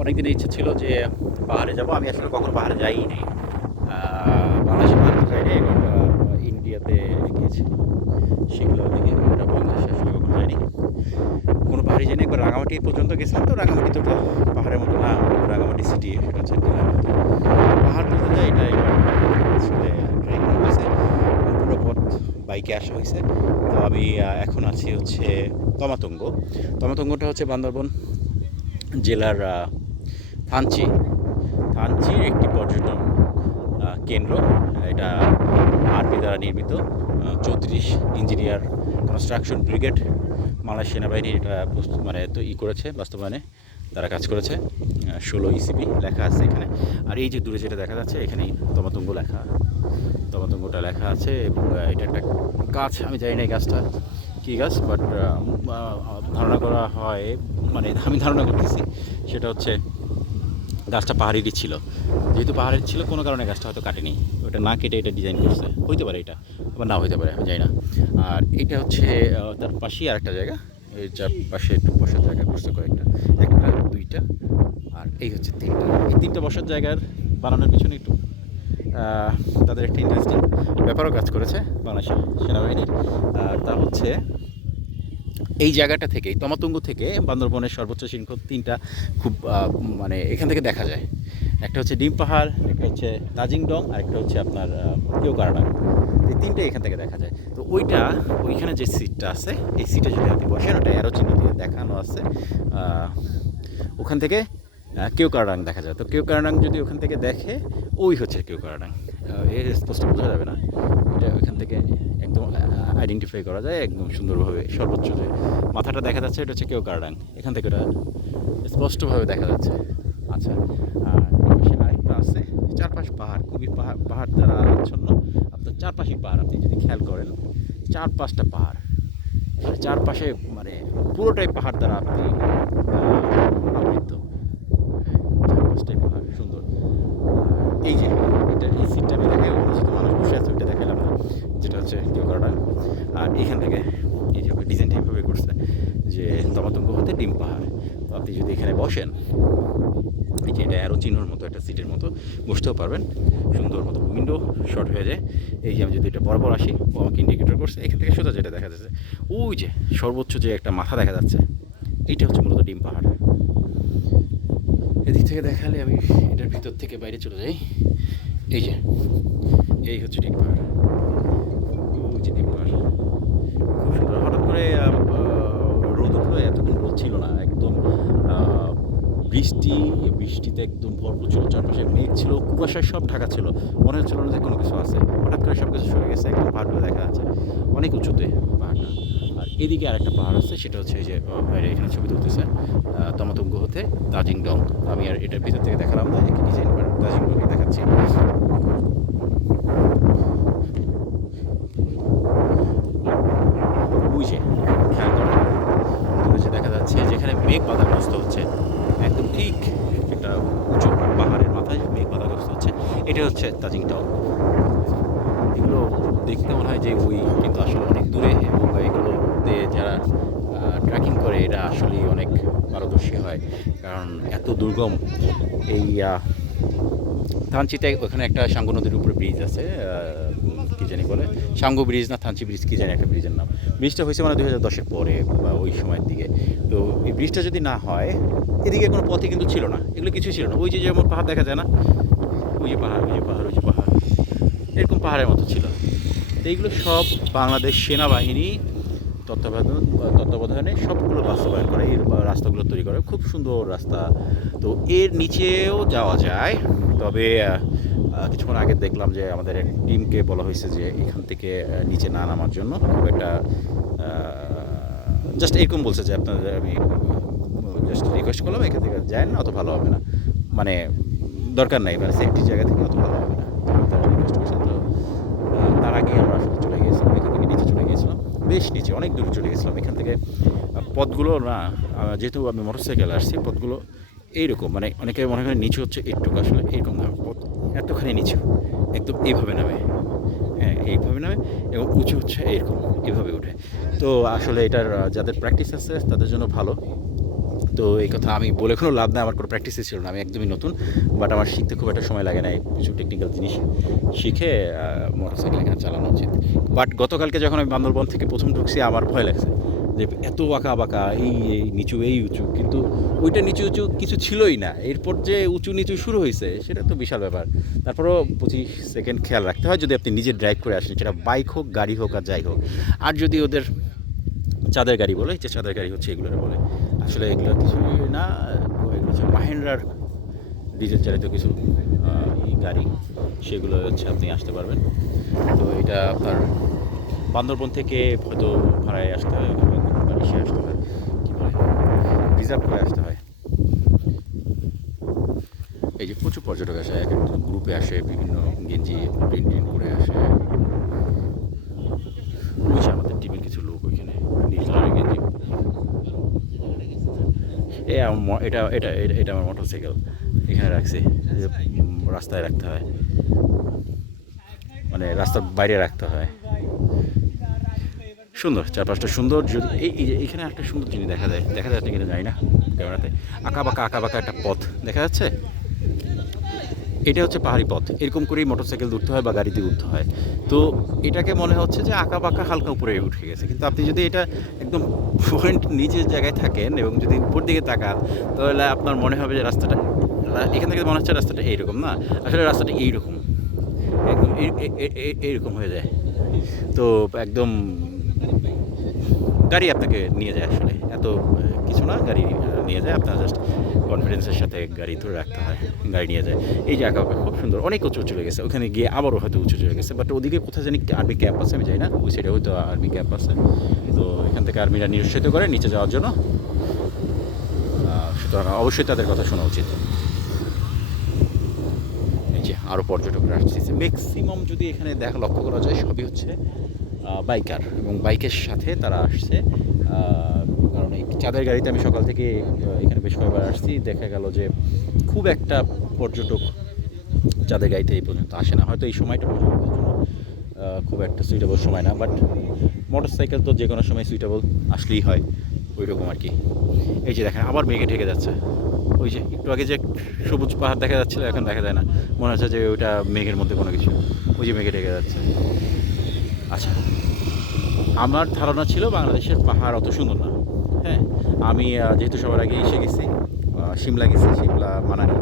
অনেকদিন ইচ্ছে ছিল যে পাহাড়ে যাব। আমি আসলে কখনো পাহাড়ে যাইই নি আহ, বাংলাদেশে পাহাড়ে যাইনি ইন্ডিয়াতে গিয়েছি। সেগুলো দিকে ওটা বাংলাদেশে আসলে কখনো যাইনি। কোনো পাহাড়ে যাইনি একবার রাঙামাটি পর্যন্ত গেছিলাম তো। রাঙামাটি তো পাহাড়ের মতো না রাঙামাটি সিটি সেটা হচ্ছে পাহাড় বলতে যায় এটা এবার আসলে ট্রেকিং হয়েছে পুরো পথ বাইকে আসা হয়েছে। তো আমি এখন আছি হচ্ছে তমাতঙ্গ। তমাতঙ্গটা হচ্ছে বান্দরবন। জেলার থানচি থানচির একটি পর্যটন কেন্দ্র। এটা আর্মি দ্বারা নির্মিত চৌত্রিশ ইঞ্জিনিয়ার কনস্ট্রাকশন ব্রিগেড বাংলাদেশ সেনাবাহিনী এটা মানে তো ই করেছে, বাস্তবায়নে তারা কাজ করেছে। ষোলো ইসিপি লেখা আছে এখানে। আর এই যে দূরে যেটা দেখা যাচ্ছে, এখানেই তমাতঙ্গ লেখা। তমাতঙ্গটা লেখা আছে এবং এটা একটা গাছ, আমি জানি না এই গাছটা। কী গাছ? বাট ধারণা করা হয় মানে আমি ধারণা করতেছি, সেটা হচ্ছে গাছটা পাহাড়েরই ছিল। যেহেতু পাহাড়ের ছিল, কোনো কারণে গাছটা হয়তো কাটেনি। ওটা না কেটে এটা ডিজাইন করছে। হইতে পারে এটা আবার না হইতে পারে, আমি জানি না। আর এটা হচ্ছে তার পাশেই আর একটা জায়গা। এই চার পাশে একটু বসার জায়গা করছে কয়েকটা, একটা, দুইটা, আর এই হচ্ছে তিনটা। এই তিনটা বসার জায়গার বানানোর পিছনে একটু তাদের একটা ইন্টারেস্টিং ব্যাপারও কাজ করেছে বাংলাদেশ সেনাবাহিনীর আর তা হচ্ছে, এই জায়গাটা থেকে তমাতুঙ্গ থেকে বান্দরবনের সর্বোচ্চ শৃঙ্গ তিনটা খুব মানে এখান থেকে দেখা যায়। একটা হচ্ছে ডিম পাহাড়, একটা হচ্ছে তাজিংডং আর একটা হচ্ছে আপনার কেউকারাডাং এই তিনটে এখান থেকে দেখা যায়। তো ওইটা, ওইখানে যে সিটটা আছে, এই সিটে যদি আপনি বসেন, ওটা অ্যারো চিহ্ন দিয়ে দেখানো আছে ওখান থেকে কেউ কারাডাং দেখা যায়। তো কেউ কারাডাং যদি ওখান থেকে দেখে, ওই হচ্ছে কেউ কারাডাং। এর স্পষ্ট বোঝা যাবে না। এটা ওখান থেকে একদম আইডেন্টিফাই করা যায়, একদম সুন্দরভাবে সর্বোচ্চ যে মাথাটা দেখা যাচ্ছে, এটা হচ্ছে কেউ কারাডাং। এখান থেকে ওটা স্পষ্টভাবে দেখা যাচ্ছে। আচ্ছা আরেকটা আছে। চারপাশ পাহাড় খুবই পাহাড় পাহাড় দ্বারা আচ্ছন্ন। আপনার চারপাশই পাহাড়, আপনি যদি খেয়াল করেন চার পাঁচটা পাহাড়। মানে চারপাশে মানে পুরোটাই পাহাড় দ্বারা আপনি আহ, আবৃত হ্যাঁ, সুন্দর। এই যে এটা এই সিটটা আমি দেখাই শুধু মানুষ বসে আছে ওইটা দেখালাম না যেটা হচ্ছে কেওকাটা আর এখান থেকে এই যে ডিজাইনটা এইভাবে করছে যে তমাতঙ্গ হতে ডিম পাহাড়। তো আপনি যদি এখানে বসেন এই যে এটা অ্যারো চিহ্নর মতো একটা সিটের মতো বসতেও পারবেন। সুন্দর মতো উইন্ডো শর্ট হয়ে যায়। এই যে আমি যদি এটা বরাবর আসি ও আমাকে ইন্ডিকেটর করছে এখান থেকে সোজা যেটা দেখা যাচ্ছে ওই যে সর্বোচ্চ যে একটা মাথা দেখা যাচ্ছে এইটা হচ্ছে মূলত ডিম পাহাড়। এদিক থেকে দেখালে আমি এটার ভিতর থেকে বাইরে চলে যাই। এই যে, এই হচ্ছে ডিম পাহাড় ডিম পাহাড় খুব সুন্দর। হঠাৎ করে এতক্ষণ রোদ ছিল না, একদম বৃষ্টি, বৃষ্টিতে একদম ভরপুর ছিল, চারপাশে মেঘ ছিল, কুয়াশায় সব ঢাকা ছিল। মনে হচ্ছিল না যে কোনো কিছু আছে। হঠাৎ করে সব কিছু সরে গেছে, একদম পাহাড়গুলো দেখা যাচ্ছে। অনেক উঁচুতে। এদিকে আর একটা পাহাড় আছে সেটা হচ্ছে যে বাইরে এখানে ছবি তুলতেছে আহ, তমাতঙ্গ হতে দার্জিং ডং। আমি আর এটার ভিতর থেকে দেখালাম না একটি ডিজাইন দার্জিং ডংকে দেখাচ্ছি। যে খেয়াল করো দেখা যাচ্ছে যেখানে মেঘ বাধাগ্রস্ত হচ্ছে একদম ঠিক একটা উঁচু পাহাড়ের মাথায় মেঘ বাধাগ্রস্ত হচ্ছে এটা হচ্ছে তাজিং টাউন এগুলো দেখতে মনে হয় যে ওই কিন্তু আসলে অনেক দূরে এবং এগুলোতে যারা ট্রেকিং করে এরা আসলেই অনেক পারদর্শী হয় কারণ এত দুর্গম এই থানচিতে ওখানে একটা সাঙ্গু নদীর উপরে ব্রিজ আছে কী জানি বলে? সাঙ্গু ব্রিজ না, থানচি ব্রিজ কী জানি একটা ব্রিজের নাম। ব্রিজটা হয়েছে মানে দুই হাজার দশের পরে, বা ওই সময়ের দিকে। তো এই ব্রিজটা যদি না হয়, এদিকে কোনো পথই কিন্তু ছিল না, এগুলো কিছুই ছিল না। ওই যে যেমন পাহাড় দেখা যায় না, ওই যে পাহাড়, ওই যে পাহাড়, ওই যে পাহাড়, এরকম পাহাড়ের মতো ছিল। তো এইগুলো সব বাংলাদেশ সেনাবাহিনী তত্ত্বাবধান, তত্ত্বাবধানে সবগুলো বাস্তবায়ন করে, এর বা- রাস্তাগুলো তৈরি করে। খুব সুন্দর রাস্তা। তো এর নিচেও যাওয়া যায়। তবে কিছুক্ষণ আগে দেখলাম যে আমাদের এক টিমকে বলা হয়েছে যে এখান থেকে নিচে না নামার জন্য খুব একটা জাস্ট এরকম বলছে যে আপনাদের আমি জাস্ট রিকোয়েস্ট করলাম, এখান থেকে যায় না, অত ভালো হবে না। মানে দরকার নাই মানে সেফটি জায়গা থেকে অত ভালো হবে না। তারা তো তার আগে আমরা আসলে চলে গিয়েছিলাম এখান থেকে নিচে চলে গিয়েছিলাম বেশ নিচে, অনেক দূরে চলে গেছিলাম। এখান থেকে পথগুলো না যেহেতু আমি মোটরসাইকেল আসছি, পথগুলো এইরকম মানে অনেকে মনে করেন নিচু হচ্ছে একটুকু আসলে এইরকম না, পথ এতখানি নিচু, একদম এইভাবে নামে। হ্যাঁ এইভাবে নামে এবং উঁচু হচ্ছে এরকম এভাবে উঠে। তো আসলে এটার যাদের প্র্যাকটিস আছে, তাদের জন্য ভালো। তো এই কথা আমি বলে কোনো লাভ নেই, আমার কোনো প্র্যাকটিসে ছিল না। আমি একদমই নতুন বাট আমার শিখতে খুব একটা সময় লাগে না কিছু টেকনিক্যাল জিনিস শিখে মোটর সাইকেল এখানে চালানো উচিত। বাট গতকালকে যখন আমি বান্দরবন থেকে প্রথম ঢুকছি, আমার ভয় লাগছে যে এত বাঁকা বাঁকা এই এই, নিচু, এই, উঁচু, কিন্তু ওইটা নিচু, উঁচু কিছু ছিলই না। এরপর যে উঁচু, নিচু শুরু হয়েছে, সেটা তো বিশাল ব্যাপার। তারপরও পঁচিশ সেকেন্ড খেয়াল রাখতে হয় যদি আপনি নিজে ড্রাইভ করে আসেন, সেটা বাইক হোক, গাড়ি হোক আর যাই হোক। আর যদি ওদের চাঁদের গাড়ি বলে যে চাঁদের গাড়ি হচ্ছে এগুলো বলে। আসলে এগুলো কিছু না এগুলো হচ্ছে মাহেন্দ্রার ডিজেল চালিত কিছু গাড়ি, সেগুলো হচ্ছে আপনি আসতে পারবেন। তো এটা আপনার বান্দরবন থেকে হয়তো ভাড়ায় আসতে হয় বা ইসে আসতে হয়, কী বলে, রিজার্ভ করে আসতে হয়। এই যে প্রচুর পর্যটক আসে, এক একটা গ্রুপে আসে, বিভিন্ন গেঞ্জি, প্রিন্ট টিন করে আসে। রয়েছে আমাদের টিমের কিছু লোক ওইখানে কালারের গেঞ্জি। এ এটা এটা, এটা- আমার মোটর সাইকেল এখানে রাখছি রাস্তায় রাখতে হয়। মানে রাস্তার বাইরে রাখতে হয়। সুন্দর, চারপাশটা সুন্দর। এই এই যে এখানে একটা সুন্দর জিনিস দেখা যায়, দেখা যাচ্ছে কিনা জানি না ক্যামেরাতে। আঁকা বাঁকা আঁকা বাঁকা একটা পথ। দেখা যাচ্ছে? এটা হচ্ছে পাহাড়ি পথ। এরকম করেই মোটরসাইকেল উঠতে হয় বা গাড়িতে উঠতে হয়। তো এটাকে মনে হচ্ছে যে আঁকা বাঁকা হালকা উপরে উঠে গেছে। কিন্তু আপনি যদি এটা একদম পয়েন্ট নিচের জায়গায় থাকেন এবং যদি উপর দিকে তাকান, তাহলে আপনার মনে হবে যে রাস্তাটা, এখান থেকে মনে হচ্ছে রাস্তাটা এইরকম, না? আসলে রাস্তাটা এইরকম। একদম এই- এই- এই- এই- এইরকম হয়ে যায়। তো একদম গাড়ি আপনাকে নিয়ে যায় আসলে। এত কিছু না, গাড়ি নিয়ে যায়, আপনার জাস্ট কনফিডেন্সের সাথে গাড়ি ধরে রাখতে হয়, গাড়ি নিয়ে যায়। এই জায়গা খুব সুন্দর, অনেক উঁচু চলে গেছে, ওখানে গিয়ে আবারও হয়তো উঁচু চলে গেছে বাট ওদিকে কোথায় জানি আর্মি ক্যাম্প আছে, আমি জানি না, ওই সাইডে হয়তো আর্মি ক্যাম্প আছে। তো এখান থেকে আর্মিরা নিরুৎসাহিত করে নিচে যাওয়ার জন্য। সুতরাং অবশ্যই তাদের কথা শোনা উচিত। আরও পর্যটকরা আসছে ম্যাক্সিমাম যদি এখানে দেখা, লক্ষ্য করা যায়, সবই হচ্ছে বাইকার এবং বাইকের সাথে তারা আসছে। কারণ এই চাঁদের গাড়িতে আমি সকাল থেকে এখানে বেশ কয়েকবার আসছি। দেখা গেল যে খুব একটা পর্যটক চাঁদের গাড়িতে এই পর্যন্ত আসে না। হয়তো এই সময়টা পর্যটকদের জন্য খুব একটা সুইটেবল সময় না বাট মোটর সাইকেল তো যে কোনো সময় সুইটেবল আসলেই হয় ওই রকম আর কি। এই যে দেখেন, আবার মেঘে ঢেকে যাচ্ছে। ওই যে একটু আগে যে সবুজ পাহাড় দেখা যাচ্ছিল, এখন দেখা যায় না। মনে হচ্ছে যে ওইটা মেঘের মধ্যে কোনো কিছু। ওই যে মেঘে ঢেকে যাচ্ছে। আচ্ছা। আমার ধারণা ছিল বাংলাদেশের পাহাড় অত সুন্দর না। হ্যাঁ। আমি যেহেতু সবার আগে এসে গেছি সিমলা গেছি সিমলা মানালি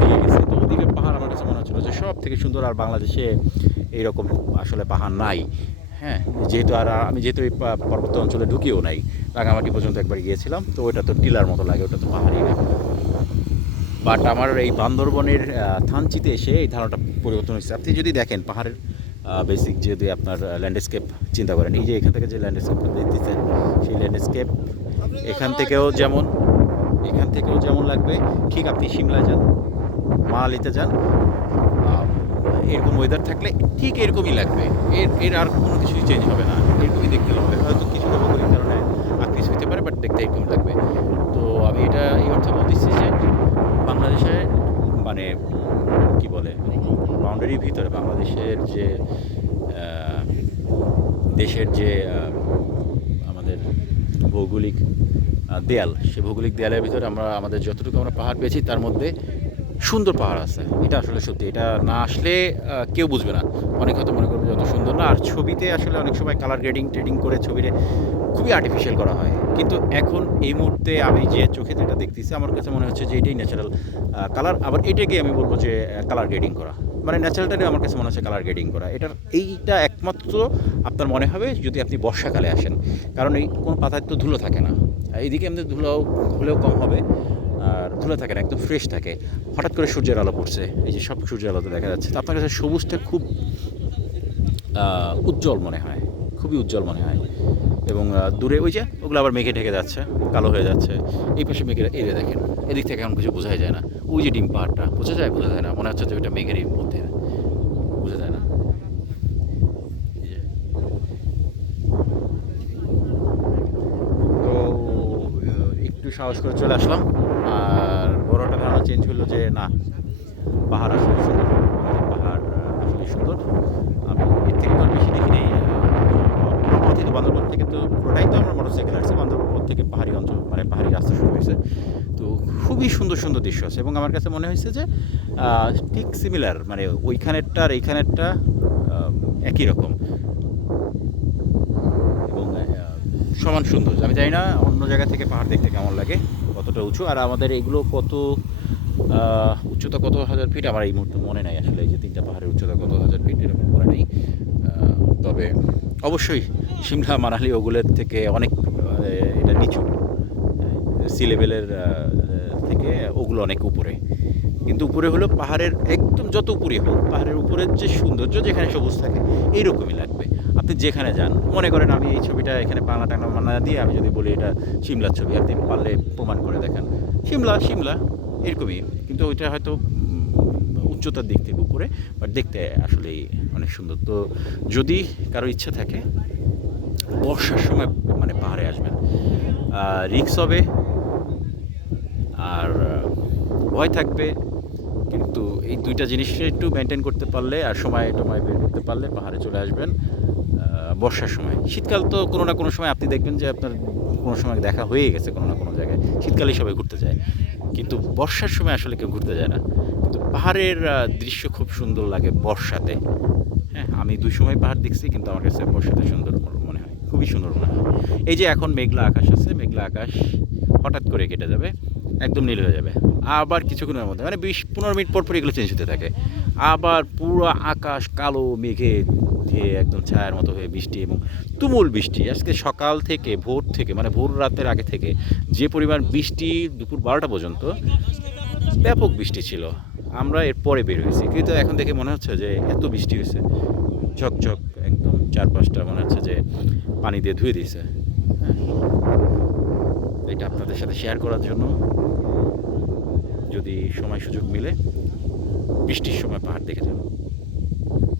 দিয়ে গেছি তো ওদিকে পাহাড় আমার কাছে মনে হচ্ছিল যে সব থেকে সুন্দর আর বাংলাদেশে এইরকম আসলে পাহাড় নাই। হ্যাঁ। যেহেতু আর আমি যেহেতু এই পা- পার্বত্য অঞ্চলে ঢুকিও নাই রাঙামাটি পর্যন্ত একবার গিয়েছিলাম তো ওটা তো টিলার মতো লাগে ওটা তো পাহাড়ই না। বাট আমার এই বান্দরবনের থানচিতে এসে এই ধারণাটা পরিবর্তন হয়েছে। আপনি যদি দেখেন পাহাড়ের বেসিক যদি আপনার ল্যান্ডস্কেপ চিন্তা করেন। এই যে এখান থেকে যে ল্যান্ডস্কেপ দেখতেছেন সেই ল্যান্ডস্কেপ এখান থেকেও যেমন এখান থেকেও যেমন লাগবে ঠিক আপনি সিমলা যান মালিতে যান এরকম ওয়েদার থাকলে ঠিক এরকমই লাগবে। এর এর আর কোনো কিছুই চেঞ্জ হবে না। এরকমই দেখতে লাগবে। হয়তো কিছুটা ভৌগোলিক কারণে আকৃষ্ট হতে পারে বাট দেখতে এরকম লাগবে। তো আমি এটা এই অর্থে বলতেছি যে বাংলাদেশে মানে কি বলে? বাউন্ডারির ভিতরে বাংলাদেশের যে দেশের যে আমাদের ভৌগোলিক দেয়াল, সে ভৌগোলিক দেয়ালের ভিতরে আমরা, আমাদের যতটুকু আমরা পাহাড় পেয়েছি, তার মধ্যে সুন্দর পাহাড় আছে। এটা আসলে সত্যি, এটা না আসলে কেউ বুঝবে না। অনেক হয়তো মনে করবে যত সুন্দর না। আর ছবিতে আসলে অনেক সময় কালার গ্রেডিং ট্রেডিং করে ছবিতে খুবই আর্টিফিশিয়াল করা হয়। কিন্তু এখন এই মুহূর্তে আমি যে চোখে যেটা দেখতেছি, আমার কাছে মনে হচ্ছে যে এটাই ন্যাচারাল কালার আবার এটাকে আমি বলব যে কালার গ্রেডিং করা। মানে ন্যাচারালটাকে আমার কাছে মনে হচ্ছে কালার গ্রেডিং করা। এটার এইটা একমাত্র আপনার মনে হবে যদি আপনি বর্ষাকালে আসেন। কারণ এই কোনো পাতায় তো ধুলো থাকে না। এইদিকে আমাদের ধুলো হলেও কম হবে। আর ধুলো থাকে না, একদম ফ্রেশ থাকে। হঠাৎ করে সূর্যের আলো পড়ছে। এই যে সব সূর্যের আলোতে দেখা যাচ্ছে। তো আপনার কাছে সবুজটা খুব উজ্জ্বল মনে হয়। খুবই উজ্জ্বল মনে হয়। এবং দূরে ওই যে ওগুলো আবার মেঘে ঢেকে যাচ্ছে, কালো হয়ে যাচ্ছে। এই পাশে মেঘের এই যে দেখেন, এদিক থেকে এমন কিছু বোঝাই যায় না। ওই যে ডিম পাহাড়টা, বোঝা যায়? বোঝা যায় না। মনে হচ্ছে যে ওইটা মেঘেরই মধ্যে। বোঝা যায় না। তো একটু সাহস করে চলে আসলাম। আর বড় একটা ধারণা চেঞ্জ হলো যে, না, পাহাড় আসলে সুন্দর পাহাড় আহ, আসলে সুন্দর আমি এর থেকে তো আর বেশি দেখি নেই আহ, পথই তো বান্দরবন থেকে তো পুরোটাই তো আমরা মোটরসাইকেল আসছি, বান্দরবন থেকে পাহাড়ি অঞ্চল মানে পাহাড়ি রাস্তা শুরু হয়েছে। তো খুবই সুন্দর সুন্দর দৃশ্য আছে এবং আমার কাছে মনে হয়েছে যে ঠিক সিমিলার মানে ওইখানেরটা আর এইখানেরটা একই রকম। এবং সমান সুন্দর। আমি জানি না অন্য জায়গা থেকে পাহাড় দেখতে কেমন লাগে, কতটা উঁচু, আর আমাদের এগুলো কত উচ্চতা কত হাজার ফিট আমার এই মুহূর্তে মনে নাই আসলে, এই যে তিনটা পাহাড়ের উচ্চতা কত হাজার ফিট এরকম মনে নেই। তবে অবশ্যই সিমলা, মানালি ওগুলোর থেকে অনেক এটা নিচু। সি লেভেলের থেকে ওগুলো অনেক উপরে। কিন্তু উপরে হলো পাহাড়ের, একদম যত উপরে হোক, পাহাড়ের উপরের যে সৌন্দর্য যেখানে সবুজ থাকে, এইরকমই লাগবে। আপনি যেখানে যান, মনে করেন আমি এই ছবিটা এখানে বাংলা টাংলা মানা দিয়ে আমি যদি বলি এটা সিমলার ছবি, আপনি পারলে প্রমাণ করে দেখেন। সিমলা সিমলা, এরকমই। কিন্তু ওইটা হয়তো উচ্চতার দিক থেকে উপরে বাট দেখতে আসলেই অনেক সুন্দর। তো যদি কারও ইচ্ছা থাকে, বর্ষার সময় মানে পাহাড়ে আসবেন। রিক্স হবে, আর ভয় থাকবে, কিন্তু এই দুইটা জিনিস একটু মেনটেন করতে পারলে আর সময় টময় বের করতে পারলে পাহাড়ে চলে আসবেন। বর্ষার সময়। শীতকাল তো কোনো না কোনো সময় আপনি দেখবেন যে আপনার কোনো সময় দেখা হয়ে গেছে কোনো না কোনো জায়গায়। শীতকালেই সবাই ঘুরতে যায়। কিন্তু বর্ষার সময় আসলে কেউ ঘুরতে যায় না। পাহাড়ের দৃশ্য খুব সুন্দর লাগে বর্ষাতে। হ্যাঁ আমি দুই সময় পাহাড় দেখছি, কিন্তু আমার কাছে বর্ষাতে সুন্দর মনে হয়, খুবই সুন্দর মনে হয়। এই যে এখন মেঘলা আকাশ আছে, মেঘলা আকাশ হঠাৎ করে কেটে যাবে, একদম নীল হয়ে যাবে। আবার কিছুক্ষণের মধ্যে মানে বিশ পনেরো মিনিট পর পর এগুলো চেঞ্জ হতে থাকে। আবার পুরো আকাশ কালো, মেঘে দিয়ে একদম ছায়ার মতো হয়ে বৃষ্টি এবং তুমুল বৃষ্টি। আজকে সকাল থেকে, ভোর থেকে মানে ভোর রাতের আগে থেকে, যে পরিমাণ বৃষ্টি দুপুর বারোটা পর্যন্ত, ব্যাপক বৃষ্টি ছিল। আমরা এরপরে বের হয়েছি। কিন্তু এখন দেখে মনে হচ্ছে যে এত বৃষ্টি হয়েছে, ঝকঝক একদম চারপাশটা মনে হচ্ছে যে পানি দিয়ে ধুয়ে দিয়েছে। হ্যাঁ এটা আপনাদের সাথে শেয়ার করার জন্য। যদি সময় সুযোগ মিলে, বৃষ্টির সময় পাহাড় দেখে যান।